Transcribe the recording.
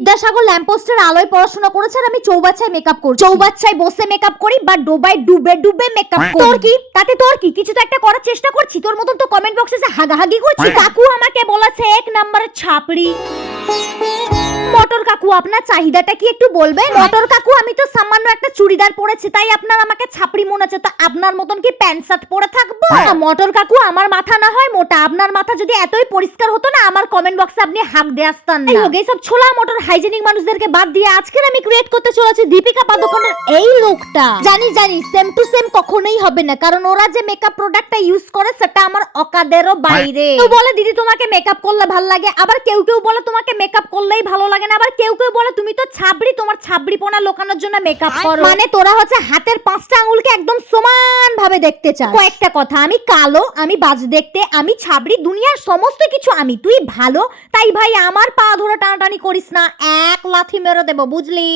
বিদ্যাসাগর ল্যাম্পপোস্টের আলোয় পড়াশোনা করেছে আর আমি চৌবাচ্চায় মেকআপ করি। চৌবাচ্চায় বসে মেকআপ করি বা ডোবায় ডুবে ডুবে মেকআপ করি। তোর কি তাতে তোর কি? কিছু তো একটা করার চেষ্টা করছি, তোর মতন তো কমেন্ট বক্সে এসে হাগাহাগি করছি। কাকু আমাকে বলেছে 1 নম্বরের ছাপড়ি। মটর কাকু আপনার চাহিদাটা কি একটু বলবেন? মটর কাকু আমি তো সামান্য একটা চুড়িদার পরেছি, তাই আপনার আমাকে ছাপড়ি মনে হচ্ছে, তো আপনার মতন কি প্যান্ট শার্ট পরে থাকবো? মটর কাকু আমার মাথা না হয় মোটা, আপনার মাথা যদি এতই পরিষ্কার হতো না আমার কমেন্ট বক্সে আপনি হাক দিয়ে আসতেন না। এই সব ছোলা মটর হাইজেনিক মানুষদেরকে বাদ দিয়ে আজকে আমি ক্রিয়েট করতে চলেছি দীপিকা পাদুকোনের এই লুকটা। জানি সেম টু সেম কখনোই হবে না, কারণ ওরা যে মেকআপ প্রোডাক্টটা ইউজ করে সেটা আমার অকাদেরও বাইরে। কেউ বলে দিদি তোমাকে মেকআপ করলে ভালো লাগে, আবার কেউ বলে তোমাকে মেকআপ করলেই ভালো লাগে না, আবার কেউ বলে তুমি তো ছাবড়ি, তোমার ছাবড়িপনা লোকানোর জন্য মেকআপ করো। মানে তোরা হচ্ছে হাতের 5টা আঙ্গুলকে একদম সমান ভাবে দেখতে চাস। কয়েকটা কথা, আমি কালো, আমি বাজ দেখতে, আমি ছাবড়ি, দুনিয়ার সমস্ত কিছু আমি। তুই ভালো, তাই ভাই আমার পা ধরে টানাটানি করিস না, এক লাথি মেরে দেবো বুঝলি।